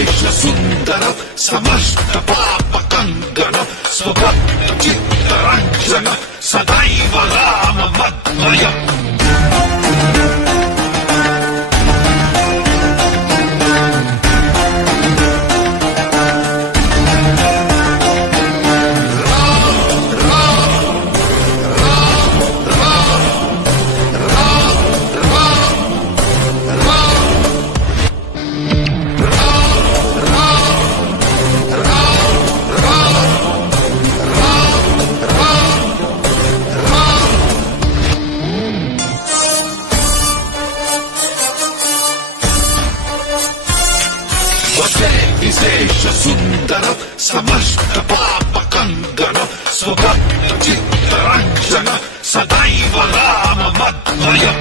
విశేష సుందర సమస్త పాపకంగన స్వభక్త చిత్తరంజన సదైవ రామ మద్వయం విశేష సుందర సమస్త పాపకంగన స్వభక్త చిత్తరంజన సదైవ రామ మద్వయం